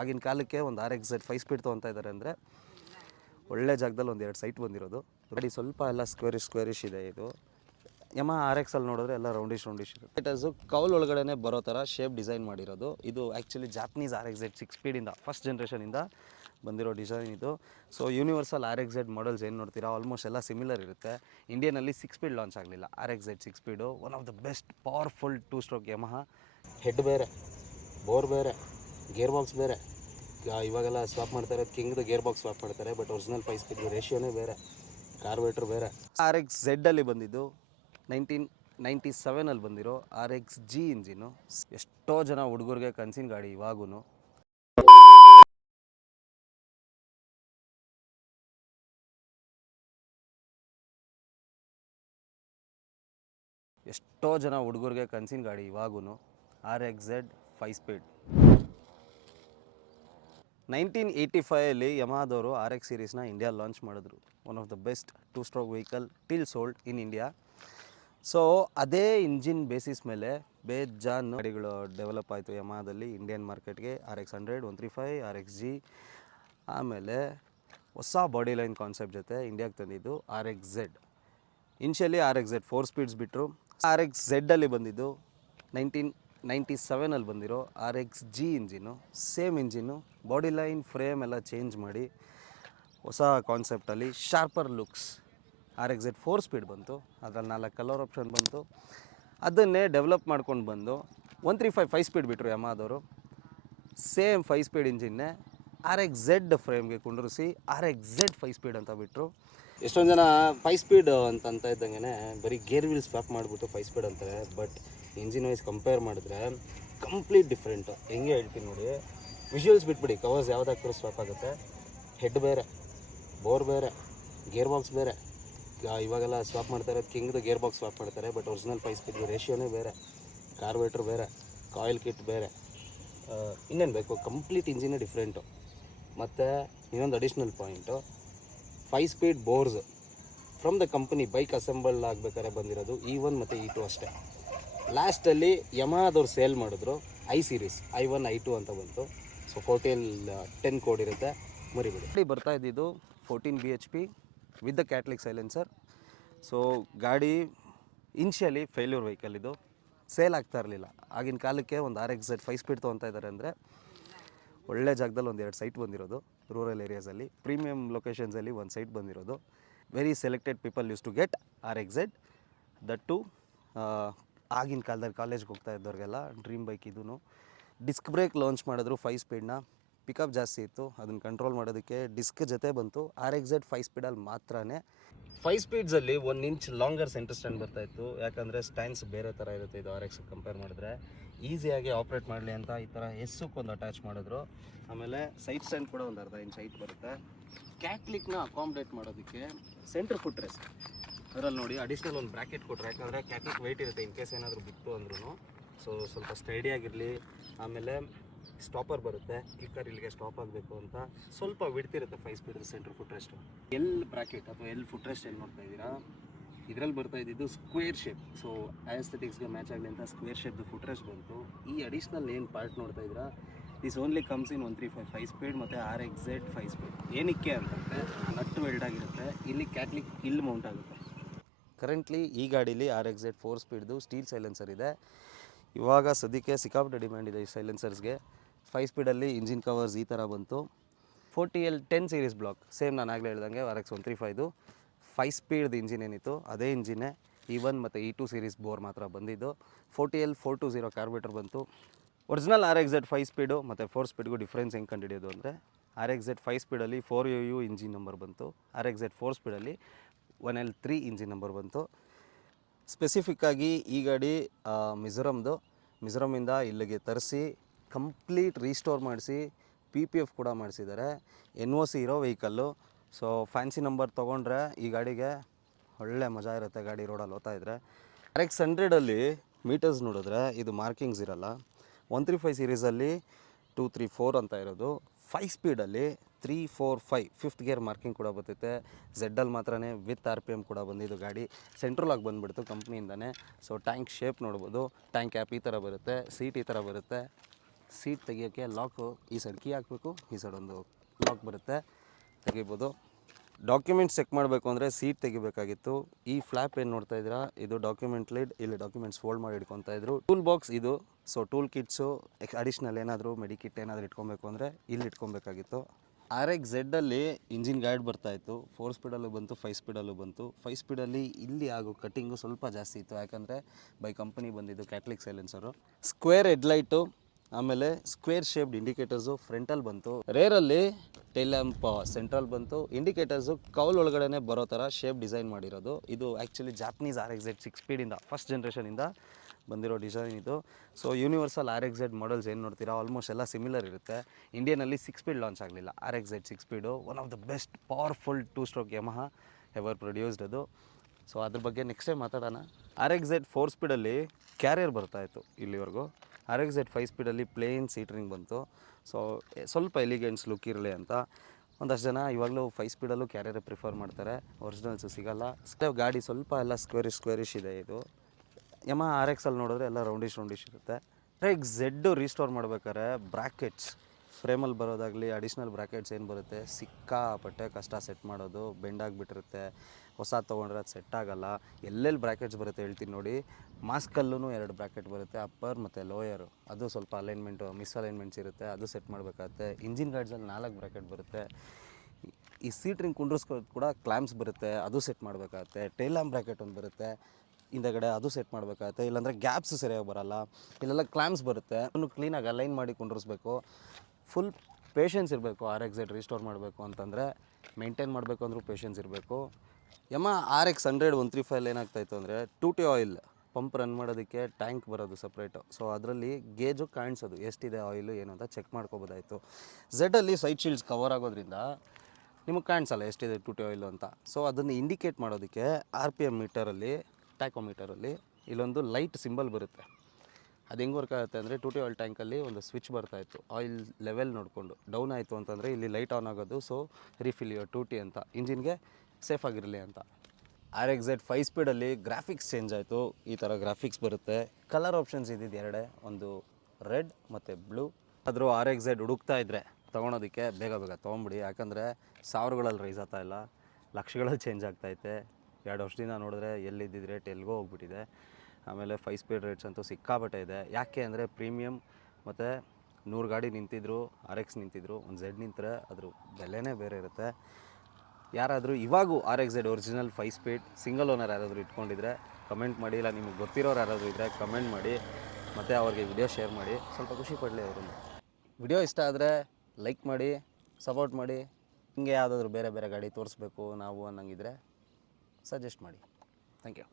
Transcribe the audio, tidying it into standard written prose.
ಆಗಿನ ಕಾಲಕ್ಕೆ ಒಂದು RXZ 5 ಸ್ಪೀಡ್ ತೊಗೊತಾ ಇದ್ದಾರೆ ಅಂದರೆ ಒಳ್ಳೆ ಜಾಗದಲ್ಲಿ ಒಂದು 2 ಸೈಟ್ ಬಂದಿರೋದು. ಗಾಡಿ ಸ್ವಲ್ಪ ಎಲ್ಲ ಸ್ಕ್ವೇರಿಶ್ ಇದೆ. ಇದು ಯಮಹಾ RX ಅಲ್ಲಿ ನೋಡಿದ್ರೆ ಎಲ್ಲ ರೌಂಡಿಶ್ ಇರುತ್ತೆ. ಲೈಟರ್ಸು ಕೌಲ್ ಒಳಗಡೆ ಬರೋ ಥರ ಶೇಪ್ ಡಿಸೈನ್ ಮಾಡಿರೋದು. ಇದು ಆ್ಯಕ್ಚುಲಿ ಜಾಪನೀಸ್ RXZ 6 ಸ್ಪೀಡಿಂದ ಫಸ್ಟ್ ಜನ್ರೇಷನಿಂದ ಬಂದಿರೋ ಡಿಸೈನ್ ಇದು. ಸೊ ಯೂನಿವರ್ಸಲ್ RXZ ಮಾಡಲ್ಸ್ ಏನು ನೋಡ್ತೀರಾ ಆಲ್ಮೋಸ್ಟ್ ಎಲ್ಲ ಸಿಮಿಲರ್ ಇರುತ್ತೆ. ಇಂಡಿಯನಲ್ಲಿ 6 ಸ್ಪೀಡ್ ಲಾಂಚ್ ಆಗಲಿಲ್ಲ. RXZ 6 speed one of the best powerful 2 stroke Yamaha. Head ಬೇರೆ, ಬೋರ್ ಬೇರೆ, ಗೇರ್ ಬಾಕ್ಸ್ ಬೇರೆ. ಇವಾಗೆಲ್ಲ ಸ್ವಾಪ್ ಮಾಡ್ತಾ ಇರೋದು ಕಿಂಗ್ದು ಗೇರ್ ಬಾಕ್ಸ್ ಸ್ವಾಪ್ ಮಾಡ್ತಾರೆ, ಬಟ್ ಒರಿಜಿನಲ್ 5 ಸ್ಪೀಡ್ ರೇಷಿಯೋನೇ ಬೇರೆ, ಕಾರ್ಬೇಟ್ರ್ ಬೇರೆ. RXZ ಅಲ್ಲಿ ಬಂದಿದ್ದು 1997 ಬಂದಿರೋ RXG ಇಂಜಿನು. ಎಷ್ಟೋ ಜನ ಹುಡುಗರಿಗೆ ಕನಸಿನ ಗಾಡಿ. ಇವಾಗೂ ಕನಸಿನ ಗಾಡಿ RXZ 5 ಸ್ಪೀಡ್. 1985 ಯಮಹಾದವರು RX ಸೀರೀಸ್ನ ಇಂಡಿಯಾ ಲಾಂಚ್ ಮಾಡಿದ್ರು. One of the best 2 stroke vehicle till sold in India. So ಅದೇ ಇಂಜಿನ್ ಬೇಸಿಸ್ ಮೇಲೆ ಬೇಜಾನ್ ಗಾಡಿಗಳು ಡೆವಲಪ್ ಆಯಿತು ಯಮಹಾದಲ್ಲಿ ಇಂಡಿಯನ್ ಮಾರ್ಕೆಟ್ಗೆ. RX100, 135, RXG, ಆಮೇಲೆ ಹೊಸ ಬಾಡಿ ಲೈನ್ ಕಾನ್ಸೆಪ್ಟ್ ಜೊತೆ ಇಂಡಿಯಾಗೆ ತಂದಿದ್ದು RXZ. ಇನ್ಷಿಯಲಿ RXZ 4 ಸ್ಪೀಡ್ಸ್ ಬಿಟ್ಟರು. RXZ ಅಲ್ಲಿ ಬಂದಿದ್ದು 1997 ಬಂದಿರೋ RXG engine. Same engine, body line, frame ಎಲ್ಲ ಚೇಂಜ್ ಮಾಡಿ ಹೊಸ ಕಾನ್ಸೆಪ್ಟಲ್ಲಿ ಶಾರ್ಪರ್ ಲುಕ್ಸ್ RXZ 4 ಸ್ಪೀಡ್ ಬಂತು. ಅದರಲ್ಲಿ 4 ಕಲರ್ ಆಪ್ಷನ್ ಬಂತು. ಅದನ್ನೇ ಡೆವಲಪ್ ಮಾಡ್ಕೊಂಡು ಬಂದು 135 5 ಸ್ಪೀಡ್ ಬಿಟ್ಟರು ಯಮಹಾದವರು. ಸೇಮ್ 5 ಸ್ಪೀಡ್ ಇಂಜಿನ್ನೇ RXZ ಫ್ರೇಮ್ಗೆ ಕುಂಡ್ರಿಸಿ RXZ 5 ಸ್ಪೀಡ್ ಅಂತ ಬಿಟ್ಟರು. ಎಷ್ಟೊಂದು ಜನ 5 ಸ್ಪೀಡ್ ಅಂತ ಇದ್ದಂಗೆ ಬರೀ ಗೇರ್ ವೀಲ್ ಸ್ವಾಪ್ ಮಾಡಿಬಿಟ್ಟು 5 ಸ್ಪೀಡ್ ಅಂತಾರೆ. ಬಟ್ ಇಂಜಿನ್ ವೈಸ್ ಕಂಪೇರ್ ಮಾಡಿದ್ರೆ ಕಂಪ್ಲೀಟ್ ಡಿಫ್ರೆಂಟು. ಹೆಂಗೆ ಹೇಳ್ತೀನಿ ನೋಡಿ, ವಿಜುವಲ್ಸ್ ಬಿಟ್ಬಿಡಿ, ಕವರ್ಸ್ ಯಾವುದಾದ್ರೂ ಸ್ವಾಪ್ ಆಗುತ್ತೆ. ಹೆಡ್ ಬೇರೆ, ಬೋರ್ ಬೇರೆ, ಗೇರ್ ಬಾಕ್ಸ್ ಬೇರೆ. ಇವಾಗೆಲ್ಲ ಸ್ವಾಪ್ ಮಾಡ್ತಾ ಇರೋದು ಕಿಂಗ್ದು ಗೇರ್ ಬಾಕ್ಸ್ ಸ್ವಾಪ್ ಮಾಡ್ತಾರೆ, ಬಟ್ ಒರಿಜಿನಲ್ 5 ಸ್ಪೀಡ್ ರೇಷಿಯೋನೇ ಬೇರೆ, ಕಾರ್ಬೇಟ್ರ್ ಬೇರೆ, ಕಾಯಿಲ್ ಕಿಟ್ ಬೇರೆ. ಇನ್ನೇನು ಬೇಕು, ಕಂಪ್ಲೀಟ್ ಇಂಜಿನೇ ಡಿಫ್ರೆಂಟು. ಮತ್ತು ಇನ್ನೊಂದು additional point, 5 speed Bohr's from the company bike assemble ಆಗಬೇಕಾದ್ರೆ ಬಂದಿರೋದು E1 ಮತ್ತು E2 ಅಷ್ಟೇ. ಲಾಸ್ಟಲ್ಲಿ ಯಮಹಾದವ್ರು ಸೇಲ್ ಮಾಡಿದ್ರು I ಸೀರೀಸ್, I1 I2 ಅಂತ ಬಂತು. ಸೊ 1410 ಕೋಡ್ ಇರುತ್ತೆ, ಮರಿಬಿಡಿ. ಬರ್ತಾ ಇದ್ದಿದ್ದು 14 BHP with the catalytic silencer. So ಗಾಡಿ ಇನ್ಷಿಯಲಿ ಫೇಲ್ಯೂರ್ ವೆಹಿಕಲ್. ಇದು ಸೇಲ್ ಆಗ್ತಾ ಇರಲಿಲ್ಲ. ಆಗಿನ ಕಾಲಕ್ಕೆ ಒಂದು RXZ 5 ಸ್ಪೀಡ್ ತೊಗೊತಾ ಇದ್ದಾರೆ ಅಂದರೆ ಒಳ್ಳೆ ಜಾಗದಲ್ಲಿ ಒಂದು 2 ಸೈಟ್ ಬಂದಿರೋದು. ರೂರಲ್ ಏರಿಯಾಸಲ್ಲಿ ಪ್ರೀಮಿಯಂ ಲೊಕೇಶನ್ಸಲ್ಲಿ ಒಂದು ಸೈಟ್ ಬಂದಿರೋದು. Very selected people use to get RXZ. That too ಆಗಿನ ಕಾಲದಲ್ಲಿ ಕಾಲೇಜ್ಗೆ ಹೋಗ್ತಾ ಇದ್ದವ್ರಿಗೆಲ್ಲ ಡ್ರೀಮ್ ಬೈಕ್ ಇದೂ. ಡಿಸ್ಕ್ ಬ್ರೇಕ್ ಲಾಂಚ್ ಮಾಡಿದ್ರು 5 ಸ್ಪೀಡ್ನ. ಪಿಕಪ್ ಜಾಸ್ತಿ ಇತ್ತು, ಅದನ್ನು ಕಂಟ್ರೋಲ್ ಮಾಡೋದಕ್ಕೆ ಡಿಸ್ಕ್ ಜೊತೆ ಬಂತು. RXZ 5 ಸ್ಪೀಡಲ್ಲಿ ಮಾತ್ರನೇ 5 ಸ್ಪೀಡ್ಸಲ್ಲಿ 1 ಇಂಚ್ ಲಾಂಗರ್ ಸೆಂಟರ್ ಸ್ಟ್ಯಾಂಡ್ ಬರ್ತಾಯಿತ್ತು. ಯಾಕಂದರೆ ಸ್ಟ್ಯಾಂಡ್ಸ್ ಬೇರೆ ಥರ ಇರುತ್ತೆ ಇದು RX ಕಂಪೇರ್ ಮಾಡಿದ್ರೆ. ಈಸಿಯಾಗಿ ಆಪ್ರೇಟ್ ಮಾಡಲಿ ಅಂತ ಈ ಥರ ಒಂದು ಅಟ್ಯಾಚ್ ಮಾಡಿದ್ರು. ಆಮೇಲೆ ಸೈಡ್ ಸ್ಟ್ಯಾಂಡ್ ಕೂಡ ಒಂದು 1/2 ಇಂಚ್ ಹೈಟ್ ಬರುತ್ತೆ. ಕ್ಯಾಟ್ಲಿಕ್ನ ಅಕಾಮಡೇಟ್ ಮಾಡೋದಕ್ಕೆ ಸೆಂಟ್ರ್ ಫುಟ್ ರೆಸ್ಟ್ ಅದರಲ್ಲಿ ನೋಡಿ ಅಡಿಷ್ನಲ್ ಒಂದು ಬ್ರ್ಯಾಕೆಟ್ ಕೊಟ್ಟರೆ. ಯಾಕಂದರೆ ಕ್ಯಾಟ್ಲಿಕ್ ವೆಯ್ಟ್ ಇರುತ್ತೆ, ಇನ್ ಕೇಸ್ ಏನಾದರೂ ಬಿತ್ತು ಅಂದ್ರೂ ಸೊ ಸ್ವಲ್ಪ ಸ್ಟಡಿಯಾಗಿರಲಿ. ಆಮೇಲೆ ಸ್ಟಾಪರ್ ಬರುತ್ತೆ, ಕಿಕ್ಕರ್ ಇಲ್ಲಿಗೆ ಸ್ಟಾಪ್ ಆಗಬೇಕು ಅಂತ ಸ್ವಲ್ಪ ಬಿಡ್ತಿರುತ್ತೆ 5 speed centre foot rest. Bracket ಅಥವಾ ಫುಟ್ ರೆಸ್ಟ್ ಏನು ನೋಡ್ತಾ ಇದ್ದೀರಾ, ಇದರಲ್ಲಿ ಬರ್ತಾ ಇದ್ದಿದ್ದು ಸ್ಕ್ವೇರ್ ಶೇಪ್. ಸೊ ಆಸ್ಥೆಟಿಕ್ಸ್ಗೆ ಮ್ಯಾಚ್ ಆಗಲಿ ಅಂತ ಸ್ಕ್ವೇರ್ ಶೇಪ್ದು ಫುಟ್ ರೆಸ್ಟ್ ಬಂತು. ಈ ಅಡಿಷ್ನಲ್ ಏನು ಪಾರ್ಟ್ ನೋಡ್ತಾ ಇದ್ದೀರಾ, this only comes in 135 5 speed ಮತ್ತು RXZ 5 ಸ್ಪೀಡ್. ಏನಕ್ಕೆ ಅಂತಂದರೆ ನಟ್ಟು ವೆಲ್ಡ್ ಆಗಿರುತ್ತೆ, ಇಲ್ಲಿ ಕ್ಯಾಟ್ಲಿಕ್ ಇಲ್ಲಿ ಮೌಂಟ್ ಆಗುತ್ತೆ. ಕರೆಂಟ್ಲಿ ಈ ಗಾಡೀಲಿ RXZ 4 ಸ್ಪೀಡ್ದು ಸ್ಟೀಲ್ ಸೈಲೆನ್ಸರ್ ಇದೆ. ಇವಾಗ ಸದ್ಯಕ್ಕೆ ಸಿಕ್ಕಾಪಟ್ಟೆ ಡಿಮ್ಯಾಂಡ್ ಇದೆ ಈ ಸೈಲೆನ್ಸರ್ಸ್ಗೆ. 5 ಸ್ಪೀಡಲ್ಲಿ ಇಂಜಿನ್ ಕವರ್ಸ್ ಈ ಥರ ಬಂತು. 40L10 ಸೀರೀಸ್ ಬ್ಲಾಕ್, ಸೇಮ್ ನಾನು ಆಗಲೇ ಹೇಳ್ದಂಗೆ RX 135 5 ಸ್ಪೀಡ್ದು ಇಂಜಿನ್ ಏನಿತ್ತು ಅದೇ ಇಂಜಿನ್ನೇ. E1 ಮತ್ತು E2 ಸೀರೀಸ್ ಬೋರ್ ಮಾತ್ರ ಬಂದಿದ್ದು. 40L 420 ಕಾರ್ಬೇಟರ್ ಬಂತು. ಒರಿಜಿನಲ್ RXZ 5 ಸ್ಪೀಡು ಮತ್ತು 4 ಸ್ಪೀಡ್ಗೂ ಡಿಫ್ರೆನ್ಸ್ ಹೆಂಗೆ ಕಂಡುಹಿಡಿಯೋದು ಅಂದರೆ, RXZ 5 ಸ್ಪೀಡಲ್ಲಿ 4UU ಇಂಜಿನ್ ನಂಬರ್ ಬಂತು. RXZ 4 ಸ್ಪೀಡಲ್ಲಿ 1L3 ಇಂಜಿನ್ ನಂಬರ್ ಬಂತು. ಸ್ಪೆಸಿಫಿಕ್ಕಾಗಿ ಈ ಗಾಡಿ ಮಿಜೋರಮಿಂದ ಇಲ್ಲಿಗೆ ತರಿಸಿ ಕಂಪ್ಲೀಟ್ ರೀಸ್ಟೋರ್ ಮಾಡಿಸಿ PPF ಕೂಡ ಮಾಡಿಸಿದ್ದಾರೆ. NOC ಇರೋ ವೆಹಿಕಲ್ಲು. ಸೊ ಫ್ಯಾನ್ಸಿ ನಂಬರ್ ತೊಗೊಂಡ್ರೆ ಈ ಗಾಡಿಗೆ ಒಳ್ಳೆ ಮಜಾ ಇರುತ್ತೆ ಗಾಡಿ ರೋಡಲ್ಲಿ ಹೋಗ್ತಾ ಇದ್ದರೆ. RX100ಅಲ್ಲಿ ಮೀಟರ್ಸ್ ನೋಡಿದ್ರೆ ಇದು ಮಾರ್ಕಿಂಗ್ಸ್ ಇರಲ್ಲ. 135 ಸೀರೀಸಲ್ಲಿ 2 3 4 ಅಂತ ಇರೋದು. 5 ಸ್ಪೀಡಲ್ಲಿ 3 4 5 5th ಗೇರ್ ಮಾರ್ಕಿಂಗ್ ಕೂಡ ಬರ್ತೈತೆ. ಝೆಡ್ಡಲ್ಲಿ ಮಾತ್ರನೇ ವಿತ್ RPM ಕೂಡ ಬಂದಿದ್ದು ಗಾಡಿ. ಸೆಂಟ್ರಲಾಗಿ ಬಂದುಬಿಡ್ತು ಕಂಪ್ನಿಯಿಂದನೇ. ಸೊ ಟ್ಯಾಂಕ್ ಶೇಪ್ ನೋಡ್ಬೋದು, ಟ್ಯಾಂಕ್ ಕ್ಯಾಪ್ ಈ ಥರ ಬರುತ್ತೆ, ಸೀಟ್ ಈ ಥರ ಬರುತ್ತೆ. ಸೀಟ್ ತೆಗಿಯೋಕ್ಕೆ ಲಾಕು ಈ ಸೈಡ್ ಕೀ ಹಾಕಬೇಕು, ಈ ಸೈಡ್ ಒಂದು ಲಾಕ್ ಬರುತ್ತೆ, ತೆಗಿಬೋದು. ಡಾಕ್ಯುಮೆಂಟ್ಸ್ ಚೆಕ್ ಮಾಡಬೇಕು ಅಂದರೆ ಸೀಟ್ ತೆಗಿಬೇಕಾಗಿತ್ತು. ಈ ಫ್ಲ್ಯಾಪ್ ಏನು ನೋಡ್ತಾ ಇದ್ದೀರಾ, ಇದು ಡಾಕ್ಯುಮೆಂಟ್ ಲೀಡ್. ಇಲ್ಲಿ ಡಾಕ್ಯುಮೆಂಟ್ಸ್ ಫೋಲ್ಡ್ ಮಾಡಿ ಇಟ್ಕೊತಾ ಇದ್ರು. ಟೂಲ್ ಬಾಕ್ಸ್ ಇದು. ಸೊ ಟೂಲ್ ಕಿಟ್ಸು ಅಡಿಷ್ನಲ್ ಏನಾದರೂ ಮೆಡಿಕಿಟ್ ಏನಾದರೂ ಇಟ್ಕೊಬೇಕು ಅಂದರೆ ಇಲ್ಲಿ ಇಟ್ಕೊಬೇಕಾಗಿತ್ತು. RX-Z ಇಂಜಿನ್ ಗೈಡ್ ಬರ್ತಾಯಿತ್ತು. 4 ಸ್ಪೀಡಲ್ಲೂ ಬಂತು, 5 ಸ್ಪೀಡಲ್ಲೂ ಬಂತು. 5 ಸ್ಪೀಡಲ್ಲಿ ಇಲ್ಲಿ ಆಗೋ ಕಟ್ಟಿಂಗು ಸ್ವಲ್ಪ ಜಾಸ್ತಿ ಇತ್ತು, ಯಾಕಂದರೆ ಬೈ ಕಂಪನಿ ಬಂದಿದ್ದು ಕ್ಯಾಟ್ಲಿಕ್ ಸೈಲೆನ್ಸರು. ಸ್ಕ್ವೇರ್ ಹೆಡ್ಲೈಟು, ಆಮೇಲೆ ಸ್ಕ್ವೇರ್ ಶೇಪ್ಡ್ ಇಂಡಿಕೇಟರ್ಸು ಫ್ರಂಟಲ್ಲಿ ಬಂತು. ರೇರಲ್ಲಿ ಟೈಲ್ ಲ್ಯಾಂಪ್ ಸೆಂಟ್ರಲ್ ಬಂತು. ಇಂಡಿಕೇಟರ್ಸು ಕೌಲ್ ಒಳಗಡೆ ಬರೋ ಥರ ಶೇಪ್ ಡಿಸೈನ್ ಮಾಡಿರೋದು. ಇದು ಆ್ಯಕ್ಚುಲಿ ಜಾಪನೀಸ್ RX-Z 6 ಸ್ಪೀಡಿಂದ ಫಸ್ಟ್ ಜನ್ರೇಷನಿಂದ ಬಂದಿರೋ ಡಿಸೈನ್ ಇದು. ಸೊ ಯೂನಿವರ್ಸಲ್ RX-Z ಮಾಡಲ್ಸ್ ಏನು ನೋಡ್ತೀರಾ ಆಲ್ಮೋಸ್ಟ್ ಎಲ್ಲ ಸಿಮಿಲರ್ ಇರುತ್ತೆ. ಇಂಡಿಯನಲ್ಲಿ 6 ಸ್ಪೀಡ್ ಲಾಂಚ್ ಆಗಲಿಲ್ಲ. RX-Z 6 speed one of the best powerful 2 stroke Yamaha ever produced ಅದು. ಸೊ ಅದ್ರ ಬಗ್ಗೆ ನೆಕ್ಸ್ಟ್ ಟೈಮ್ ಮಾತಾಡೋಣ. RX-Z 4 ಸ್ಪೀಡಲ್ಲಿ ಕ್ಯಾರಿಯರ್ ಬರ್ತಾಯಿತ್ತು ಇಲ್ಲಿವರೆಗೂ. RX-Z 5 ಸ್ಪೀಡಲ್ಲಿ ಪ್ಲೇನ್ ಸೀಟ್ರಿಂಗ್ ಬಂತು. ಸೊ ಸ್ವಲ್ಪ ಎಲಿಗೆಂಟ್ಸ್ ಲುಕ್ ಇರಲಿ ಅಂತ ಒಂದಷ್ಟು ಜನ ಇವಾಗಲೂ 5 ಸ್ಪೀಡಲ್ಲೂ ಕ್ಯಾರಿಯರ್ ಪ್ರಿಫರ್ ಮಾಡ್ತಾರೆ. ಒರಿಜಿನಲ್ಸು ಸಿಗೋಲ್ಲ. ಗಾಡಿ ಸ್ವಲ್ಪ ಎಲ್ಲ ಸ್ಕ್ವೇರಿಶ್ ಇದೆ. ಇದು ಯಮಹ RX-ಅಲ್ಲಿ ನೋಡಿದ್ರೆ ಎಲ್ಲ ರೌಂಡಿಶ್ ಇರುತ್ತೆ. RX-Z ರೀಸ್ಟೋರ್ ಮಾಡ್ಬೇಕಾದ್ರೆ ಬ್ರ್ಯಾಕೆಟ್ಸ್ ಫ್ರೇಮಲ್ಲಿ ಬರೋದಾಗಲಿ ಅಡಿಷ್ನಲ್ ಬ್ರ್ಯಾಕೆಟ್ಸ್ ಏನು ಬರುತ್ತೆ ಸಿಕ್ಕಾಪಟ್ಟೆ ಕಷ್ಟ ಸೆಟ್ ಮಾಡೋದು. ಬೆಂಡ್ ಆಗಿಬಿಟ್ಟಿರುತ್ತೆ. ಹೊಸ ತೊಗೊಂಡ್ರೆ ಅದು ಸೆಟ್ ಆಗೋಲ್ಲ. ಎಲ್ಲೆಲ್ಲಿ ಬ್ರ್ಯಾಕೆಟ್ಸ್ ಬರುತ್ತೆ ಹೇಳ್ತೀನಿ ನೋಡಿ. ಮಾಸ್ಕಲ್ಲೂ 2 ಬ್ರ್ಯಾಕೆಟ್ ಬರುತ್ತೆ, ಅಪ್ಪರ್ ಮತ್ತು ಲೋಯರು. ಅದು ಸ್ವಲ್ಪ ಮಿಸ್ಅಲೈನ್ಮೆಂಟ್ಸ್ ಇರುತ್ತೆ, ಅದು ಸೆಟ್ ಮಾಡಬೇಕಾಗುತ್ತೆ. ಇಂಜಿನ್ ಗಾರ್ಡ್ಸಲ್ಲಿ 4 ಬ್ರ್ಯಾಕೆಟ್ ಬರುತ್ತೆ. ಈ ಸೀಟ್ರಿಂಗ್ ಕುಂಡ್ರಿಸ್ಕೋದು ಕೂಡ ಕ್ಲ್ಯಾಂಪ್ಸ್ ಬರುತ್ತೆ, ಅದು ಸೆಟ್ ಮಾಡಬೇಕಾಗುತ್ತೆ. ಟೈಲ್ ಲ್ಯಾಂಪ್ ಬ್ರ್ಯಾಕೆಟ್ ಒಂದು ಬರುತ್ತೆ ಹಿಂದಗಡೆ, ಅದು ಸೆಟ್ ಮಾಡಬೇಕಾಗುತ್ತೆ. ಇಲ್ಲಾಂದರೆ ಗ್ಯಾಪ್ಸ್ ಸರಿಯಾಗಿ ಬರೋಲ್ಲ. ಇಲ್ಲೆಲ್ಲ ಕ್ಲ್ಯಾಂಪ್ಸ್ ಬರುತ್ತೆ, ಅದನ್ನು ಕ್ಲೀನಾಗಿ ಅಲೈನ್ ಮಾಡಿ ಕುಂಡ್ರಿಸ್ಬೇಕು. ಫುಲ್ ಪೇಷನ್ಸ್ ಇರಬೇಕು. RX-Z ರೀಸ್ಟೋರ್ ಮಾಡಬೇಕು ಅಂತಂದರೆ, ಮೇಂಟೈನ್ ಮಾಡಬೇಕು ಅಂದರೂ ಪೇಷನ್ಸ್ ಇರಬೇಕು. ಯಮಹ RX 100 135 ಏನಾಗ್ತಾಯಿತ್ತು ಅಂದರೆ 2T ಆಯಿಲ್ ಪಂಪ್ ರನ್ ಮಾಡೋದಕ್ಕೆ ಟ್ಯಾಂಕ್ ಬರೋದು ಸಪ್ರೇಟು. ಸೊ ಅದರಲ್ಲಿ ಗೇಜು ಕಾಣಿಸೋದು ಎಷ್ಟಿದೆ ಆಯಿಲು ಏನು ಅಂತ ಚೆಕ್ ಮಾಡ್ಕೋಬೋದಾಯಿತು. Z-ಅಲ್ಲಿ ಸೈಡ್ ಶೀಲ್ಡ್ಸ್ ಕವರ್ ಆಗೋದ್ರಿಂದ ನಿಮಗೆ ಕಾಣಿಸಲ್ಲ ಎಷ್ಟಿದೆ 2T ಆಯಿಲು ಅಂತ. ಸೊ ಅದನ್ನು ಇಂಡಿಕೇಟ್ ಮಾಡೋದಕ್ಕೆ RPM ಮೀಟರಲ್ಲಿ ಟ್ಯಾಕೋಮೀಟರಲ್ಲಿ ಇಲ್ಲೊಂದು ಲೈಟ್ ಸಿಂಬಲ್ ಬರುತ್ತೆ. ಅದು ಹೆಂಗೆ ವರ್ಕ್ ಆಗುತ್ತೆ ಅಂದರೆ 2T ಆಯಿಲ್ ಟ್ಯಾಂಕಲ್ಲಿ ಒಂದು ಸ್ವಿಚ್ ಬರ್ತಾಯಿತ್ತು. ಆಯಿಲ್ ಲೆವೆಲ್ ನೋಡಿಕೊಂಡು ಡೌನ್ ಆಯಿತು ಅಂತಂದರೆ ಇಲ್ಲಿ ಲೈಟ್ ಆನ್ ಆಗೋದು. ಸೊ ರಿಫಿಲ್ ಯುವರ್ 2T ಅಂತ, ಇಂಜಿನ್ಗೆ ಸೇಫ್ ಆಗಿರಲಿ ಅಂತ. RX-Z 5 ಸ್ಪೀಡಲ್ಲಿ ಗ್ರಾಫಿಕ್ಸ್ ಚೇಂಜ್ ಆಯಿತು. ಈ ಥರ ಗ್ರಾಫಿಕ್ಸ್ ಬರುತ್ತೆ. ಕಲರ್ ಆಪ್ಷನ್ಸ್ ಇದ್ದಿದ್ದು ಎರಡೇ, ಒಂದು ರೆಡ್ ಮತ್ತು ಬ್ಲೂ. ಆದರೂ RX-Z ಹುಡುಕ್ತಾ ಇದ್ದರೆ ತೊಗೊಳೋದಕ್ಕೆ ಬೇಗ ತೊಗೊಂಬಿಡಿ. ಯಾಕಂದರೆ ಸಾವಿರಗಳಲ್ಲಿ ರೈಸ್ ಆಗ್ತಾ ಇಲ್ಲ, ಲಕ್ಷಗಳಲ್ಲಿ ಚೇಂಜ್ ಆಗ್ತೈತೆ. 2 ವರ್ಷದಿಂದ ನೋಡಿದ್ರೆ ಎಲ್ಲಿದ್ದಿದ್ದು ರೇಟ್ ಎಲ್ಲಿಗೋ ಹೋಗ್ಬಿಟ್ಟಿದೆ. ಆಮೇಲೆ 5 ಸ್ಪೀಡ್ ರೇಟ್ಸ್ ಅಂತೂ ಸಿಕ್ಕಾಪಟ್ಟೆ ಇದೆ. ಯಾಕೆ ಅಂದರೆ ಪ್ರೀಮಿಯಮ್ ಮತ್ತು 100 ಗಾಡಿ ನಿಂತಿದ್ರು, RX ನಿಂತಿದ್ರು, ಒಂದು Z ನಿಂತರೆ ಅದ್ರ ಬೆಲೆನೇ ಬೇರೆ ಇರುತ್ತೆ. ಯಾರಾದರೂ ಇವಾಗೂ RX-Z original 5 speed single owner ಯಾರಾದರೂ ಇಟ್ಕೊಂಡಿದ್ರೆ ಕಮೆಂಟ್ ಮಾಡಿ. ಇಲ್ಲ ನಿಮಗೆ ಗೊತ್ತಿರೋರು ಯಾರಾದರೂ ಇದ್ದರೆ ಕಮೆಂಟ್ ಮಾಡಿ, ಮತ್ತು ಅವ್ರಿಗೆ ವಿಡಿಯೋ ಶೇರ್ ಮಾಡಿ, ಸ್ವಲ್ಪ ಖುಷಿ ಪಡಲಿ ಅವರನ್ನು. ವಿಡಿಯೋ ಇಷ್ಟ ಆದರೆ ಲೈಕ್ ಮಾಡಿ, ಸಪೋರ್ಟ್ ಮಾಡಿ. ಹಿಂಗೆ ಯಾವುದಾದ್ರೂ ಬೇರೆ ಗಾಡಿ ತೋರಿಸ್ಬೇಕು ನಾವು ಅನ್ನಂಗಿದ್ರೆ ಸಜೆಸ್ಟ್ ಮಾಡಿ. Thank you.